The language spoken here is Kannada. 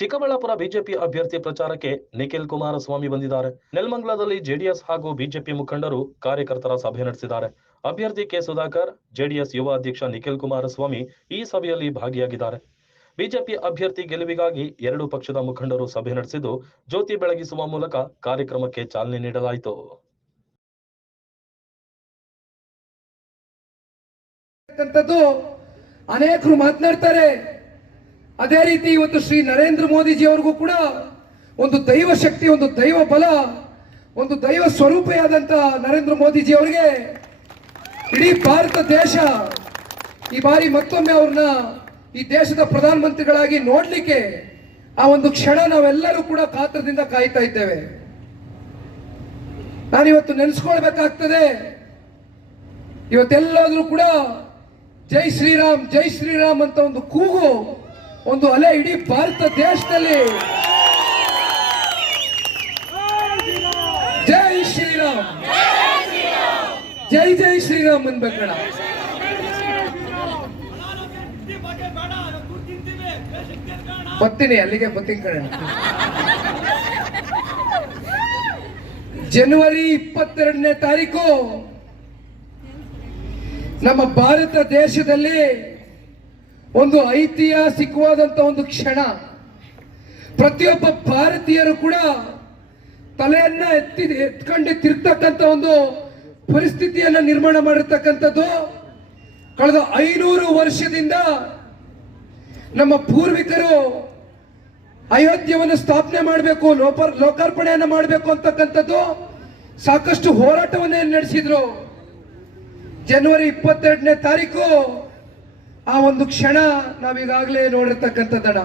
ಚಿಕ್ಕಬಳ್ಳಾಪುರ ಬಿಜೆಪಿ ಅಭ್ಯರ್ಥಿ ಪ್ರಚಾರಕ್ಕೆ ನಿಖಿಲ್ ಕುಮಾರಸ್ವಾಮಿ ಬಂದಿದ್ದಾರೆ. ನೆಲಮಂಗಲದಲ್ಲಿ ಜೆಡಿಎಸ್ ಹಾಗೂ ಬಿಜೆಪಿ ಮುಖಂಡರು ಕಾರ್ಯಕರ್ತರ ಸಭೆ ನಡೆಸಿದ್ದಾರೆ. ಅಭ್ಯರ್ಥಿ ಕೆ ಸುಧಾಕರ್, ಜೆಡಿಎಸ್ ಯುವ ಅಧ್ಯಕ್ಷ ನಿಖಿಲ್ ಕುಮಾರಸ್ವಾಮಿ ಈ ಸಭೆಯಲ್ಲಿ ಭಾಗಿಯಾಗಿದ್ದಾರೆ. ಬಿಜೆಪಿ ಅಭ್ಯರ್ಥಿ ಗೆಲುವಿಗಾಗಿ ಎರಡೂ ಪಕ್ಷದ ಮುಖಂಡರು ಸಭೆ ನಡೆಸಿದ್ದು, ಜ್ಯೋತಿ ಬೆಳಗಿಸುವ ಮೂಲಕ ಕಾರ್ಯಕ್ರಮಕ್ಕೆ ಚಾಲನೆ ನೀಡಲಾಯಿತು. ಅನೇಕರು ಮಾತನಾಡ್ತಾರೆ. ಅದೇ ರೀತಿ ಇವತ್ತು ಶ್ರೀ ನರೇಂದ್ರ ಮೋದಿಜಿ ಅವರಿಗೂ ಕೂಡ ಒಂದು ದೈವ ಶಕ್ತಿ, ಒಂದು ದೈವ ಬಲ, ಒಂದು ದೈವ ಸ್ವರೂಪಿಯಾದಂತ ನರೇಂದ್ರ ಮೋದಿಜಿ ಅವರಿಗೆ ಇಡೀ ಭಾರತ ದೇಶ ಈ ಬಾರಿ ಮತ್ತೊಮ್ಮೆ ಅವ್ರನ್ನ ಈ ದೇಶದ ಪ್ರಧಾನಮಂತ್ರಿಗಳಾಗಿ ನೋಡ್ಲಿಕ್ಕೆ ಆ ಒಂದು ಕ್ಷಣ ನಾವೆಲ್ಲರೂ ಕೂಡ ಕಾತರದಿಂದ ಕಾಯ್ತಾ ಇದ್ದೇವೆ. ನಾನಿವತ್ತು ನೆನೆಸ್ಕೊಳ್ಬೇಕಾಗ್ತದೆ. ಇವತ್ತೆಲ್ಲಾದ್ರೂ ಕೂಡ ಜೈ ಶ್ರೀರಾಮ್, ಜೈ ಶ್ರೀರಾಮ್ ಅಂತ ಒಂದು ಕೂಗು, ಒಂದು ಅಲೆ ಇಡೀ ಭಾರತ ದೇಶದಲ್ಲಿ ಜೈ ಶ್ರೀರಾಮ್, ಜೈ ಜೈ ಶ್ರೀರಾಮ್ ಅನ್ಬೇಕಣ. ಬರ್ತೀನಿ, ಅಲ್ಲಿಗೆ ಬರ್ತೀನಿ ಕಣ. ಜನವರಿ 22ನೇ ತಾರೀಕು ನಮ್ಮ ಭಾರತ ದೇಶದಲ್ಲಿ ಒಂದು ಐತಿಹಾಸಿಕವಾದಂತ ಒಂದು ಕ್ಷಣ. ಪ್ರತಿಯೊಬ್ಬ ಭಾರತೀಯರು ಕೂಡ ತಲೆಯನ್ನ ಎತ್ಕೊಂಡು ತಿರುಗ್ತಕ್ಕಂಥ ಒಂದು ಪರಿಸ್ಥಿತಿಯನ್ನ ನಿರ್ಮಾಣ ಮಾಡಿರ್ತಕ್ಕಂಥದ್ದು. ಕಳೆದ 500 ವರ್ಷದಿಂದ ನಮ್ಮ ಪೂರ್ವಿಕರು ಅಯೋಧ್ಯೆಯನ್ನು ಸ್ಥಾಪನೆ ಮಾಡಬೇಕು, ಲೋಕಾರ್ಪಣೆಯನ್ನು ಮಾಡಬೇಕು ಅಂತಕ್ಕಂಥದ್ದು ಸಾಕಷ್ಟು ಹೋರಾಟವನ್ನೇ ನಡೆಸಿದ್ರು. ಜನವರಿ 22ನೇ ತಾರೀಕು ಆ ಒಂದು ಕ್ಷಣ ನಾವೀಗಾಗಲೇ ನೋಡಿರ್ತಕ್ಕಂಥದ್ದಣ.